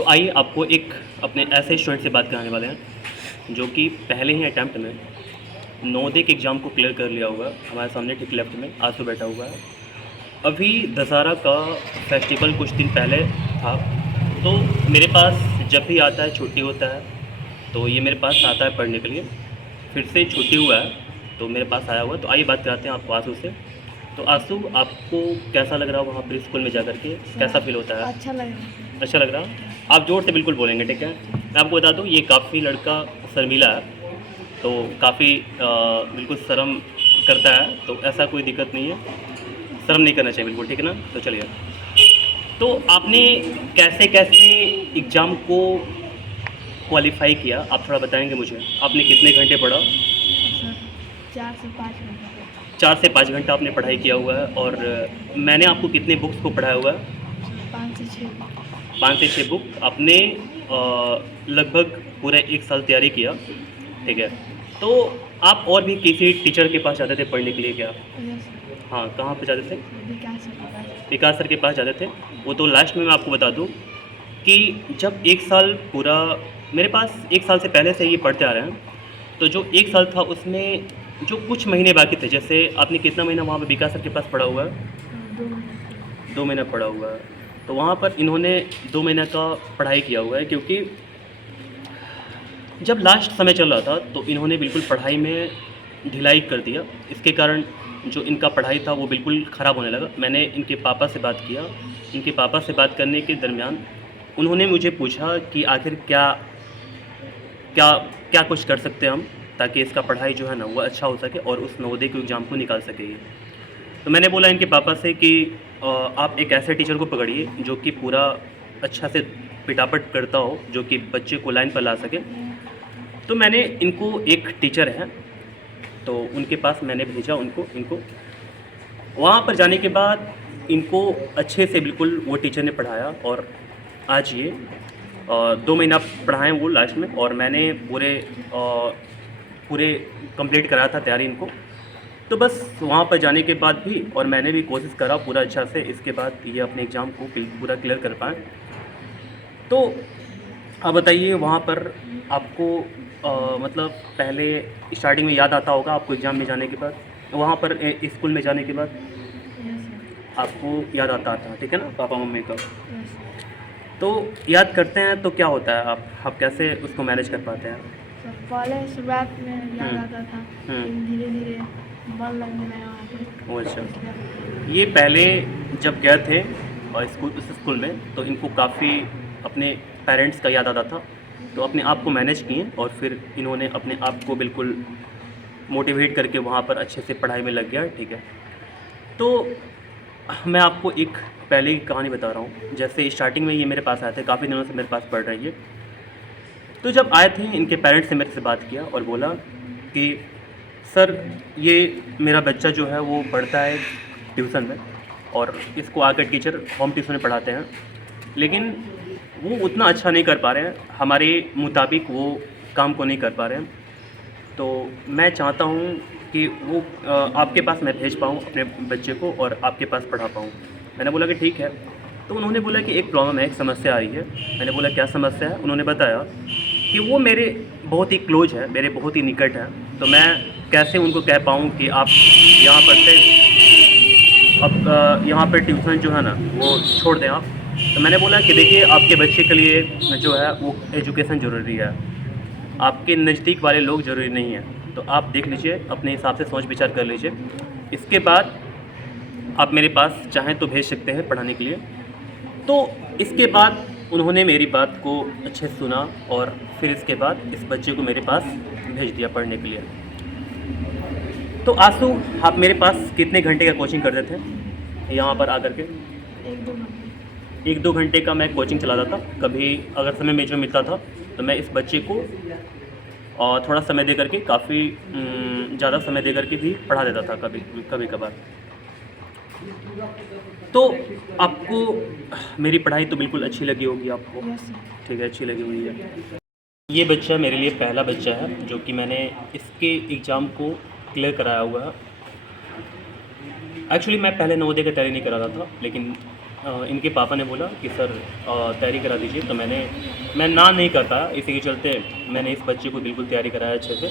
तो आइए आपको एक अपने ऐसे स्टूडेंट से बात कराने वाले हैं जो कि पहले ही अटैम्प्ट में नवोदय के एग्ज़ाम को क्लियर कर लिया हुआ है। हमारे सामने ठीक लेफ्ट में आंसू बैठा हुआ है। अभी दशहरा का फेस्टिवल कुछ दिन पहले था, तो मेरे पास जब भी आता है, छुट्टी होता है, तो ये मेरे पास आता है पढ़ने के लिए। फिर से छुट्टी हुआ है तो मेरे पास आया हुआ है। तो आइए बात कराते हैं आपको आंसू से। तो आंसू, आपको कैसा लग रहा है वहाँ पर स्कूल में जा कर के? कैसा फील होता है? अच्छा लग रहा है। अच्छा लग रहा? आप जोर से बिल्कुल बोलेंगे, ठीक है? मैं आपको बता दूँ, ये काफ़ी लड़का शर्मीला है, तो काफ़ी बिल्कुल शर्म करता है, तो ऐसा कोई दिक्कत नहीं है, शर्म नहीं करना चाहिए बिल्कुल, ठीक है ना? तो चलिए, तो आपने कैसे कैसे एग्ज़ाम को क्वालिफाई किया, आप थोड़ा बताएंगे मुझे? आपने कितने घंटे पढ़ा? सर 4 से 5 घंटे। 4 से 5 घंटा आपने पढ़ाई किया हुआ है। और मैंने आपको कितने बुक्स को पढ़ाया हुआ है? 5 से 6। 5 से 6 बुक आपने लगभग पूरा 1 साल तैयारी किया, ठीक है? तो आप और भी किसी टीचर के पास जाते थे पढ़ने के लिए क्या? हाँ, कहाँ पे जाते थे? विकास सर के पास जाते थे। वो तो लास्ट में मैं आपको बता दूँ कि जब 1 साल पूरा, मेरे पास 1 साल से पहले से ये पढ़ते आ रहे हैं, तो जो 1 साल था उसमें जो कुछ महीने बाकी थे, जैसे आपने कितना महीना वहाँ पे विकास सर के पास पढ़ा हुआ है? 2 महीना पढ़ा हुआ है। तो वहाँ पर इन्होंने 2 महीने का पढ़ाई किया हुआ है, क्योंकि जब लास्ट समय चल रहा था तो इन्होंने बिल्कुल पढ़ाई में ढिलाई कर दिया। इसके कारण जो इनका पढ़ाई था वो बिल्कुल ख़राब होने लगा। मैंने इनके पापा से बात किया। इनके पापा से बात करने के दरमियान उन्होंने मुझे पूछा कि आखिर क्या क्या क्या कुछ कर सकते हैं हम, ताकि इसका पढ़ाई जो है ना वो अच्छा हो सके और उस नवोदय के एग्ज़ाम को निकाल सके ये। तो मैंने बोला इनके पापा से कि आप एक ऐसे टीचर को पकड़िए जो कि पूरा अच्छा से पिटापट करता हो, जो कि बच्चे को लाइन पर ला सके। तो मैंने इनको, एक टीचर है तो उनके पास मैंने भेजा इनको। वहाँ पर जाने के बाद इनको अच्छे से बिल्कुल वो टीचर ने पढ़ाया, और आज ये 2 महीना पढ़ाएँ वो लास्ट में, और मैंने पूरे कंप्लीट कराया था तैयारी इनको। तो बस वहाँ पर जाने के बाद भी, और मैंने भी कोशिश करा पूरा अच्छा से, इसके बाद ये अपने एग्ज़ाम को पूरा क्लियर कर पाएँ। तो आप बताइए, वहाँ पर आपको मतलब पहले स्टार्टिंग में याद आता होगा आपको एग्ज़ाम में जाने के बाद, वहाँ पर स्कूल में जाने के बाद आपको याद आता था, ठीक है ना, पापा मम्मी का? तो याद करते हैं तो क्या होता है, आप कैसे उसको मैनेज कर पाते हैं? पहले शुरुआत में याद आता था, लेकिन धीरे धीरे मन लगने लगा वहाँ पे। वो अच्छा, ये पहले जब गए थे और उस स्कूल में, तो इनको काफ़ी अपने पेरेंट्स का याद आता था, तो अपने आप को मैनेज किए और फिर इन्होंने अपने आप को बिल्कुल मोटिवेट करके वहाँ पर अच्छे से पढ़ाई में लग गया, ठीक है? तो मैं आपको एक पहले की कहानी बता रहा हूँ। जैसे स्टार्टिंग में ये मेरे पास आए थे, काफ़ी दिनों से मेरे पास पढ़ रही है। तो जब आए थे, इनके पेरेंट्स से मेरे से बात किया और बोला कि सर, ये मेरा बच्चा जो है वो पढ़ता है ट्यूशन में, और इसको आकर टीचर होम ट्यूशन में पढ़ाते हैं, लेकिन वो उतना अच्छा नहीं कर पा रहे हैं, हमारे मुताबिक वो काम को नहीं कर पा रहे हैं। तो मैं चाहता हूँ कि वो आपके पास मैं भेज पाऊँ अपने बच्चे को और आपके पास पढ़ा पाऊँ। मैंने बोला कि ठीक है। तो उन्होंने बोला कि एक प्रॉब्लम है, एक समस्या आ रही है। मैंने बोला क्या समस्या है? उन्होंने बताया कि वो मेरे बहुत ही क्लोज है, मेरे बहुत ही निकट है, तो मैं कैसे उनको कह पाऊँ कि आप यहाँ पर से अब यहाँ पर ट्यूशन जो है ना वो छोड़ दें आप। तो मैंने बोला कि देखिए, आपके बच्चे के लिए जो है वो एजुकेशन ज़रूरी है, आपके नज़दीक वाले लोग ज़रूरी नहीं हैं। तो आप देख लीजिए, अपने हिसाब से सोच विचार कर लीजिए, इसके बाद आप मेरे पास चाहें तो भेज सकते हैं पढ़ाने के लिए। तो इसके बाद उन्होंने मेरी बात को अच्छे से सुना, और फिर इसके बाद इस बच्चे को मेरे पास भेज दिया पढ़ने के लिए। तो आंसू, आप मेरे पास कितने घंटे का कोचिंग करते थे यहाँ पर आकर के? 1-2 घंटे। 1-2 घंटे का मैं कोचिंग चलाता था। कभी अगर समय में जो मिलता था तो मैं इस बच्चे को थोड़ा समय दे करके, काफ़ी ज़्यादा समय दे करके भी पढ़ा देता था कभी कभार। तो आपको मेरी पढ़ाई तो बिल्कुल अच्छी लगी होगी आपको, ठीक है, अच्छी लगी हुई है। ये बच्चा मेरे लिए पहला बच्चा है जो कि मैंने इसके एग्ज़ाम को क्लियर कराया हुआ है। एक्चुअली मैं पहले नवोदय का तैयारी नहीं करा रहा था, लेकिन इनके पापा ने बोला कि सर तैयारी करा दीजिए, तो मैं ना नहीं कर पाया, इसी के चलते मैंने इस बच्चे को बिल्कुल तैयारी कराया अच्छे से,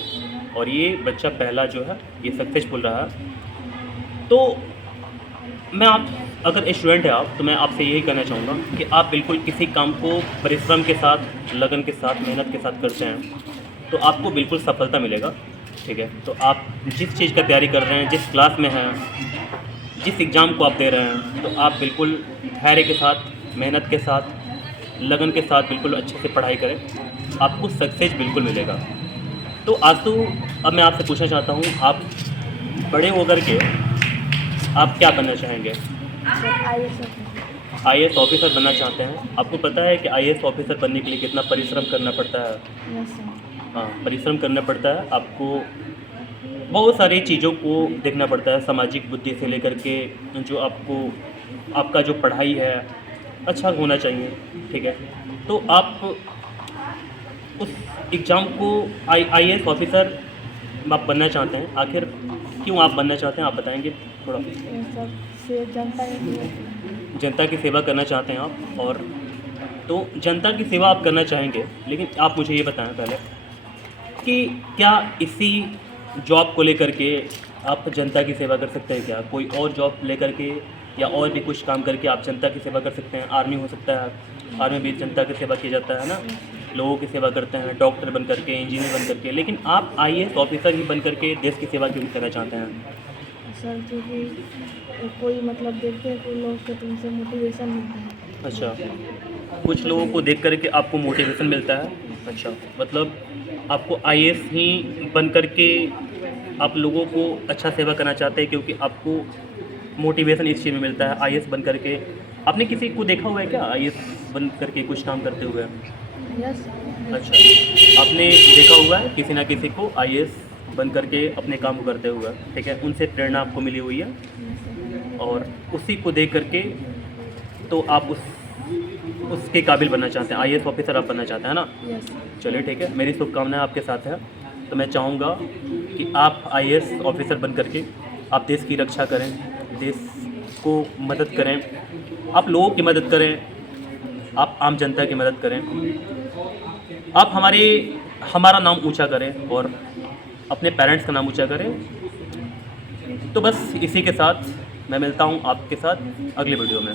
और ये बच्चा पहला जो है ये सक्सेसफुल रहा। तो मैं आप अगर स्टूडेंट है आप, तो मैं आपसे यही कहना चाहूँगा कि आप बिल्कुल किसी काम को परिश्रम के साथ, लगन के साथ, मेहनत के साथ करते हैं तो आपको बिल्कुल सफलता मिलेगा, ठीक है। तो आप जिस चीज़ का तैयारी कर रहे हैं, जिस क्लास में हैं, जिस एग्ज़ाम को आप दे रहे हैं, तो आप बिल्कुल धैर्य के साथ, मेहनत के साथ, लगन के साथ बिल्कुल अच्छे से पढ़ाई करें, आपको सक्सेस बिल्कुल मिलेगा। तो आंसू, अब मैं आपसे पूछना चाहता हूँ, आप बड़े होकर के आप क्या बनना चाहेंगे? Sir IAS officer. IAS officer बनना चाहते हैं। आपको पता है कि आईएएस ऑफिसर बनने के लिए कितना परिश्रम करना पड़ता है? Yes sir. हाँ, परिश्रम करना पड़ता है। आपको बहुत सारी चीज़ों को देखना पड़ता है, सामाजिक बुद्धि से लेकर के जो आपका जो पढ़ाई है अच्छा होना चाहिए, ठीक है। तो आप उस एग्ज़ाम को आईएएस ऑफिसर आप बनना चाहते हैं, आखिर क्यों आप बनना चाहते हैं, आप बताएंगे थोड़ा? ये सब से जनता के जनता की सेवा करना चाहते हैं आप, और तो जनता की सेवा आप करना चाहेंगे, लेकिन आप मुझे ये बताएं पहले कि क्या इसी जॉब को लेकर के आप जनता की सेवा कर सकते हैं क्या? कोई और जॉब लेकर के या और भी कुछ काम करके आप जनता की सेवा कर सकते हैं? आर्मी हो सकता है, आर्मी भी जनता की सेवा की जाता है ना, लोगों की सेवा करते हैं, डॉक्टर बन करके, इंजीनियर बन करके, लेकिन आप आईएएस ऑफिसर ही बन करके देश की सेवा क्यों करना चाहते हैं? सर, क्योंकि कोई मतलब देखते हैं कोई लोग तो तुमसे मोटिवेशन मिलता है। अच्छा, कुछ लोगों को देख करके आपको मोटिवेशन मिलता है। अच्छा, मतलब आपको आईएएस ही बन करके आप लोगों को अच्छा सेवा करना चाहते हैं, क्योंकि आपको मोटिवेशन इस चीज़ में मिलता है आईएएस बन करके। आपने किसी को देखा हुआ है क्या आईएएस बन करके कुछ काम करते हुए? यस। अच्छा, आपने देखा हुआ है किसी ना किसी को आईएएस बन करके अपने काम को करते हुए, ठीक है, उनसे प्रेरणा आपको मिली हुई है, और उसी को देख करके तो आप उसके काबिल बनना चाहते हैं, आईएएस ऑफिसर आप बनना चाहते हैं ना? यस। चलिए ठीक है, मेरी शुभकामनाएं आपके साथ है। तो मैं चाहूँगा कि आप आईएएस ऑफिसर बन करके आप देश की रक्षा करें, देश को मदद करें, आप लोगों की मदद करें, आप आम जनता की मदद करें, आप हमारा नाम ऊंचा करें और अपने पेरेंट्स का नाम ऊंचा करें। तो बस इसी के साथ मैं मिलता हूँ आपके साथ अगले वीडियो में।